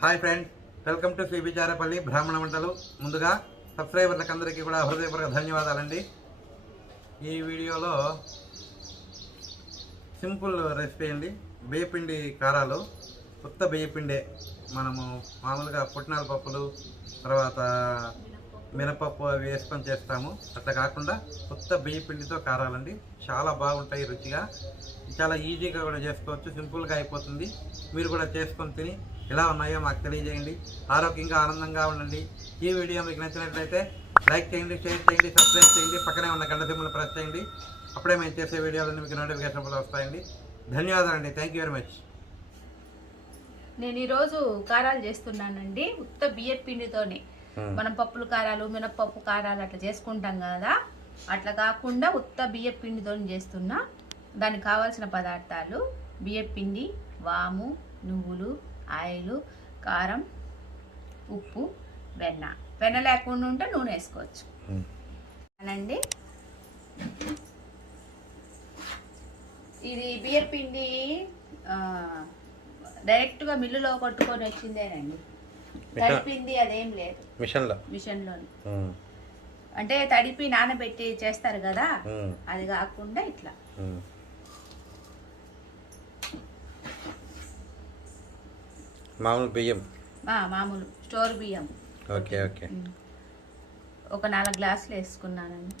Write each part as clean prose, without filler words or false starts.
Hi friends, welcome to cbcharepalli బ్రాహ్మణవంటలు. ముందుగా సబ్స్క్రైబర్లకు అందరికీ కూడా హృదయపూర్వక ధన్యవాదాలండి. ఈ వీడియోలో సింపుల్ రెసిపీ అండి. బియ్యపిండి కారాలు. కొత్త బియ్యపిండే మనము మామూలుగా పుట్నాల పప్పులు, తర్వాత మినపప్పు అవి వేసుకొని చేస్తాము. అట్లా కాకుండా కొత్త బియ్యపిండితో కారాలండి. చాలా బాగుంటాయి, రుచిగా, చాలా ఈజీగా కూడా చేసుకోవచ్చు, సింపుల్గా అయిపోతుంది. మీరు కూడా చేసుకొని తిని ఎలా ఉన్నాయో మాకు తెలియజేయండి. ఆరోగ్యంగా ఆనందంగా ఉండండి. ఈ వీడియో మీకు నచ్చినట్లయితే లైక్ చేయండి, షేర్ చేయండి, సబ్స్క్రైబ్ చేయండి, పక్కనే ఉన్న గంట సింబల్ ప్రెస్ చేయండి. అప్పుడే మేము చేసే వీడియోలన్నీ మీకు నోటిఫికేషన్లు వస్తాయండి. ధన్యవాదాలండి. Thank you very much. నేను ఈరోజు కారాలు చేస్తున్నానండి. ఉత్త బియ్యం పిండితోనే మనం పప్పులు కారాలు, మినపప్పు కారాలు అట్లా చేసుకుంటాం కదా, అట్లా కాకుండా ఉత్త బియ్యం పిండితో చేస్తున్నా. దానికి కావాల్సిన పదార్థాలు: బియ్యం పిండి, వాము, నువ్వులు, ఆయిల్, కారం, ఉప్పు, వెన్న. వెన్న లేకుండా ఉంటే నూనె వేసుకోవచ్చు అనండి. ఇది బియ్యం పిండి డైరెక్ట్గా మిల్లులో కొట్టుకొని వచ్చిందేనండి. తడిపింది అదేం లేదు, మిషన్లోని. అంటే తడిపి నానబెట్టి చేస్తారు కదా, అది కాకుండా ఇట్లా మామూలు బియ్యం, మామూలు స్టోర్ బియ్యం. Okay okay. ఒక 4 గ్లాసులు వేసుకున్నానండి.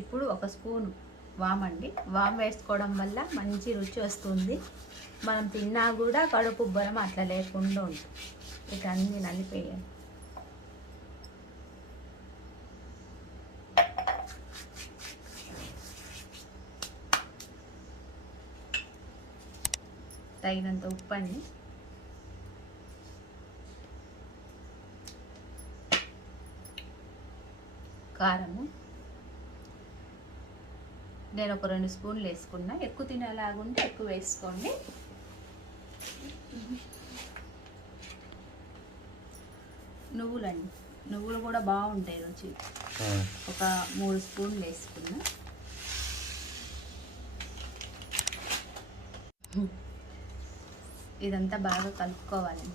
ఇప్పుడు 1 స్పూను వామండి. వామ్ వేసుకోవడం వల్ల మంచి రుచి వస్తుంది. మనం తిన్నా కూడా కడుపు ఉబ్బరం అట్లా లేకుండా ఉంటుంది. ఇక అన్నీ నలిపేయాలి. తగినంత ఉప్పు అండి. కారము నేను ఒక 2 స్పూన్లు వేసుకున్నా. ఎక్కువ తినేలాగుంటే ఎక్కువ వేసుకోండి. నువ్వులండి, నువ్వులు కూడా బాగుంటాయి రుచి. ఒక 3 స్పూన్లు వేసుకున్నా. ఇదంతా బాగా కలుపుకోవాలండి.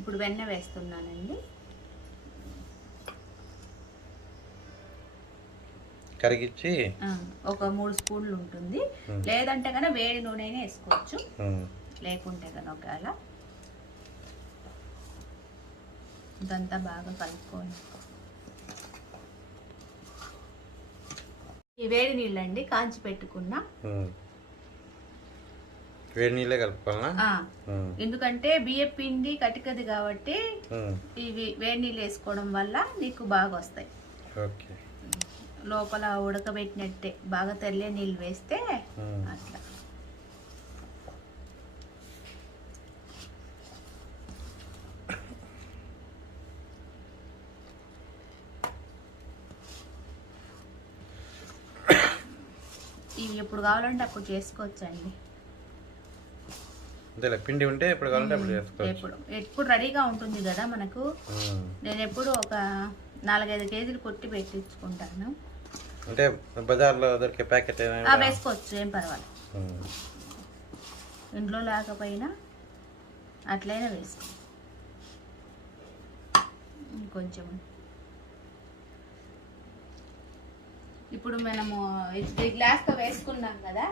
ఇప్పుడు వెన్న వేస్తున్నానండి. కరిగిచ్చి ఒక 3 స్పూన్లు ఉంటుంది. లేదంటే కనుక వేడి నూనెనే వేసుకోవచ్చు, లేకుంటే కనుక ఒకవేళ. ఇదంతా బాగా కలుపుకోండి. ఈ వేడి నీళ్ళండి, కాంచి పెట్టుకున్నా. వేడి నీళ్ళే కలుపుకోవాలా? ఎందుకంటే బియ్యం పిండి కటికది కాబట్టి ఇవి వేడి నీళ్ళు వేసుకోవడం వల్ల నీకు బాగా వస్తాయి. ఓకే. లోపల ఉడకబెట్టినట్టే బాగా తెల్లే నీళ్ళు వేస్తే అట్లా. ఇవి ఎప్పుడు కావాలంటే అప్పుడు చేసుకోవచ్చండి. పిండి ఉంటే ఎప్పుడు కావాలంటే అప్పుడు చేసుకోవచ్చు. ఎప్పుడు రెడీగా ఉంటుంది కదా మనకు. నేను ఎప్పుడు ఒక 4-5 కేజీలు కొట్టి పెట్టించుకుంటాను. అంటే బజార్లో దొరికే ప్యాకెట్ వేసుకోవచ్చు, ఏం పర్వాలేదు. ఇంట్లో లేకపోయినా అట్లయినా వేసుకో. కొంచెం ఇప్పుడు మనము ఈ గ్లాస్తో వేసుకున్నాం కదా,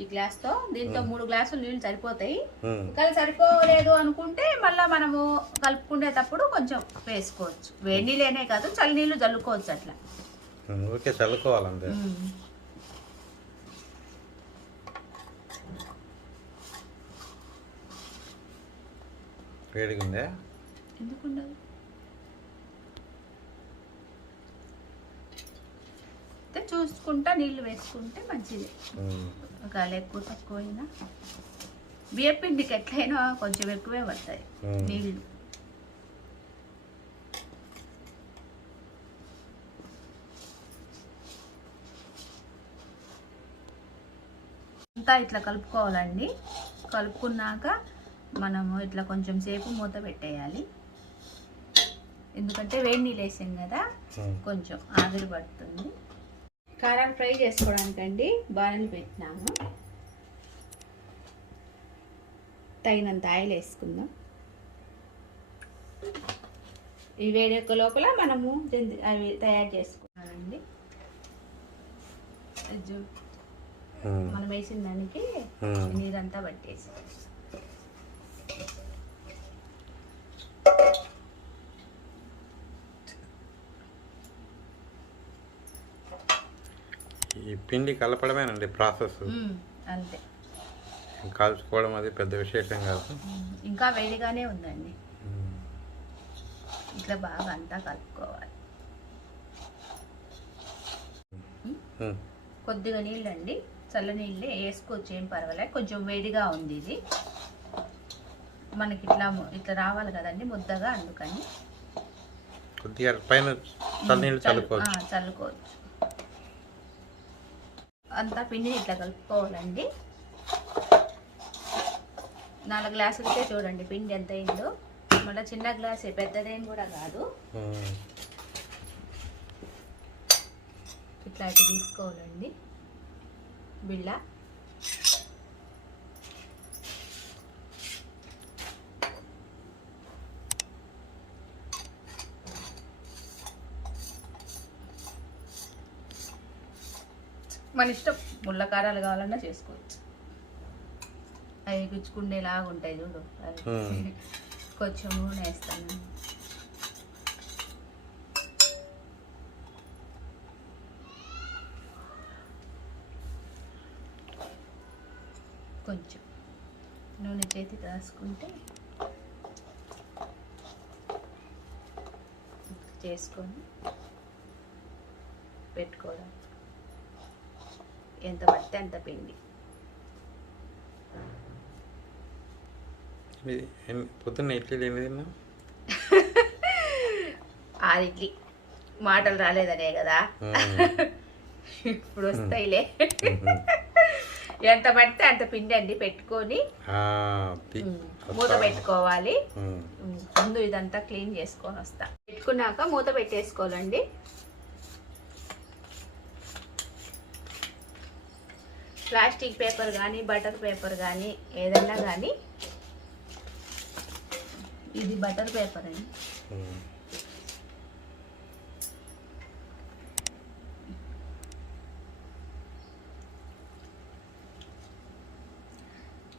ఈ గ్లాస్తో దీంతో 3 గ్లాసులు నీళ్ళు సరిపోతాయి. ఇంకా సరిపోలేదు అనుకుంటే మళ్ళీ మనము కలుపుకునేటప్పుడు కొంచెం వేసుకోవచ్చు. వేడి నీళ్ళనే కాదు, చల్ల నీళ్ళు చల్లుకోవచ్చు. అట్లా ఓకే, చల్లుకోవాలంటే. వేడిగా ఉందే, ఎందుకుండదు. చూసుకుంటా నీళ్ళు వేసుకుంటే మంచిది. ఒకవేళ ఎక్కువ తక్కువ అయినా బియ్యం పిండికి ఎట్లయినా కొంచెం ఎక్కువే పడతాయి నీళ్ళు. అంతా ఇట్లా కలుపుకోవాలండి. కలుపుకున్నాక మనము ఇట్లా కొంచెం సేపు మూత పెట్టేయాలి. ఎందుకంటే వేడి నీళ్ళు వేసాం కదా, కొంచెం ఆవిరి పడుతుంది. కారాన్ని ఫ్రై చేసుకోవడానికండి బాణలి పెట్టినాము. తగినంత ఆయిల్ వేసుకుందాం. ఈ వేడెక్క లోపల మనము అవి తయారు చేసుకున్నామండి. మనం వేసిన దానికి నీరంతా పట్టేసి ఈ పిండి కలపడమేనండి ప్రాసెస్, అంతే. కాల్చుకోవడం అది పెద్ద విశేషం కాదు. ఇంకా వేడిగానే ఉందండి. ఇట్లా బాగా అంతా కలుపుకోవాలి. కొద్దిగా నీళ్ళండి, చల్ల నీళ్ళే వేసుకోవచ్చు, ఏం పర్వాలేదు. కొంచెం వేడిగా ఉంది ఇది, మనకి ఇట్లా ఇట్లా రావాలి కదండి ముద్దగా, అందుకని కొద్దిగా పైన చల్లనీళ్ళు చల్లుకోవచ్చు. అంతా పిండిని ఇట్లా కలుపుకోవాలండి. 4 గ్లాసులకే చూడండి పిండి ఎంత అయిందో. మళ్ళీ చిన్న గ్లాసే, పెద్దదేం కూడా కాదు. ఇట్లా తీసుకోవాలండి బిళ్ళ. మన ఇష్టం, ముళ్ళ కారాలు కావాలన్నా చేసుకోవచ్చు. అవి గుచ్చుకుండేలాగా ఉంటాయి చూడు, అవి కొంచెం నూనె వేస్తాను. కొంచెం నూనె చేతికి రాసుకుంటే చేసుకొని పెట్టుకోవడం. ఎంత పడితే అంత పిండి. పొద్దున్న ఇడ్లీ తిన్నా 6 ఇడ్లీ. మాటలు రాలేదనే కదా, ఇప్పుడు వస్తాయిలే. ఎంత పడితే అంత పిండి అండి పెట్టుకొని మూత పెట్టుకోవాలి. ముందు ఇదంతా క్లీన్ చేసుకొని వస్తా. పెట్టుకున్నాక మూత పెట్టేసుకోవాలండి. ప్లాస్టిక్ పేపర్ కానీ బటర్ పేపర్ కానీ ఏదన్నా కానీ, ఇది బటర్ పేపర్ అండి.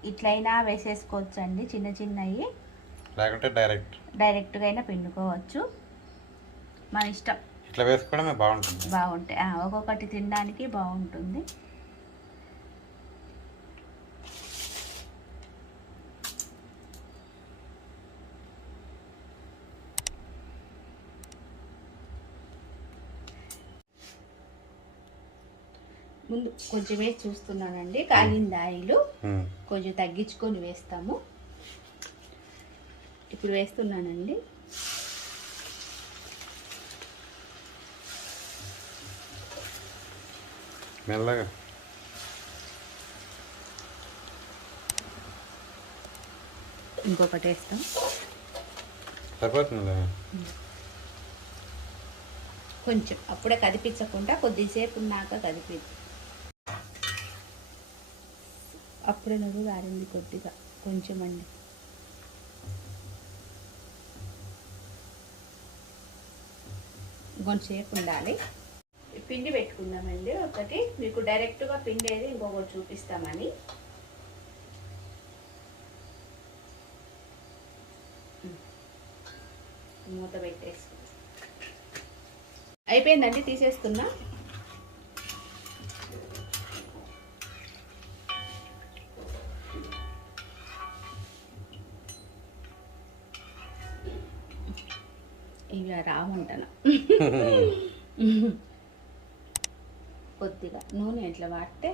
ఇట్లయినా వేసేసుకోవచ్చు అండి, చిన్న చిన్నవి, లేకుంటే డైరెక్ట్గా అయినా పిండుకోవచ్చు, మన ఇష్టం. ఇట్లా వేసుకోవడమే బాగుంటాయి. ఒక్కొక్కటి తినడానికి బాగుంటుంది. ముందు కొంచెం వేసి చూస్తున్నానండి, కాగింది ఆయిల్, కొంచెం తగ్గించుకొని వేస్తాము. ఇప్పుడు వేస్తున్నానండి. మెల్లగా ఇంకొకటి వేస్తాం. కొంచెం అప్పుడే కదిపించకుండా కొద్దిసేపు ఉన్నాక కదిపించు. అప్పుడే నువ్వు గారింది కొద్దిగా, కొంచెం అండి. కొంచెంసేపు ఉండాలి. పిండి పెట్టుకుందామండి ఒకటి, మీకు డైరెక్ట్గా పిండి ఏది ఇంకొకటి చూపిస్తామని. మూత పెట్టేసి అయిపోయిందండి, తీసేస్తున్నా. ఇలా రావంటాను. కొద్దిగా నూనె ఎట్లా వాడితే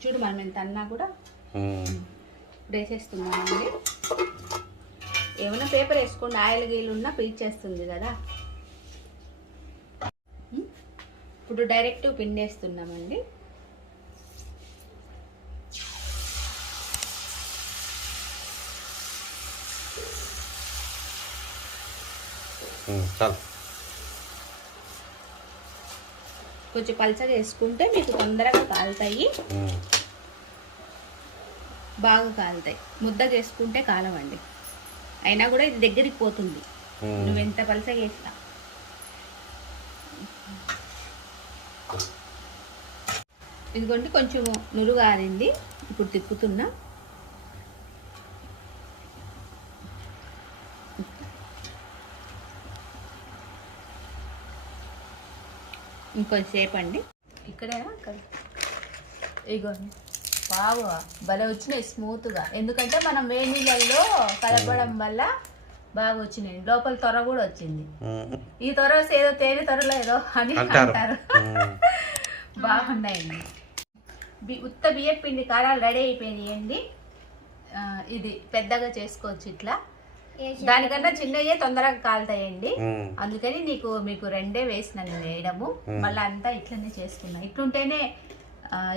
చూడు, మనం ఎంత అన్నా కూడా వేసేస్తున్నామండి. ఏమైనా పేపర్ వేసుకోండి, ఆయిల్ గీలు ఉన్నా పీల్చేస్తుంది కదా. ఇప్పుడు డైరెక్ట్ పిండేస్తున్నామండి. చాలు. కొంచెం పల్చగా వేసుకుంటే మీకు తొందరగా కాలుతాయి, బాగా కాలుతాయి. ముద్దగా వేసుకుంటే కాలవండి. అయినా కూడా ఇది దగ్గరికి పోతుంది నువ్వు ఎంత పల్చగా వేసినా. ఇదిగోండి కొంచెం నురుగు ఆరింది. ఇప్పుడు తిప్పుతున్నా. ఇంకొంచెంసేపు అండి. ఇక్కడేనా అక్కడ ఇగోండి బాగా భలే వచ్చినాయి స్మూత్గా. ఎందుకంటే మనం వేడి నీళ్ళల్లో కలపడం వల్ల బాగా వచ్చినాయి. లోపల త్వర కూడా వచ్చింది. ఈ త్వర ఏదో తేనె త్వరలో ఏదో అని అంటారు. బాగున్నాయండి. ఉత్త బియ్యం పిండి కారాలు రెడీ అయిపోయినాయండి. ఇది పెద్దగా చేసుకోవచ్చు ఇట్లా. దానికన్నా చిన్నయ్యే తొందరగా కాలుతాయండి. అందుకని మీకు రెండే వేసినాను వేయడము. మళ్ళీ అంతా ఇట్లనే చేసుకున్నా. ఇట్లుంటేనే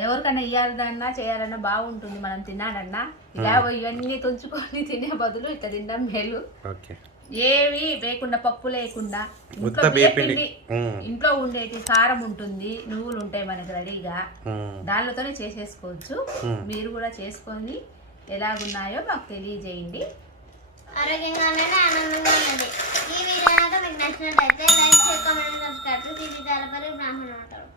ఎవరికన్నా ఇవ్వాలన్నా చేయాలన్నా బాగుంటుంది. మనం తినాలన్నా ఇలా ఇవన్నీ తుంచుకొని తినే బదులు ఇట్లా తినడం మేలు. ఏవి వేయకుండా, పప్పు లేకుండా ఇంట్లో ఉండేటి కారం ఉంటుంది, నువ్వులు ఉంటాయి మనకి రెడీగా, దానితోనే చేసేసుకోవచ్చు. మీరు కూడా చేసుకొని ఎలాగున్నాయో మాకు తెలియజేయండి. ఆరోగ్యంగా ఉన్నది, ఆనందంగా ఉన్నది. ఈ వీడియో మీకు నచ్చినట్లయితే like, share, comment, subscribe. cbcharepalli బ్రాహ్మణ వంటలు.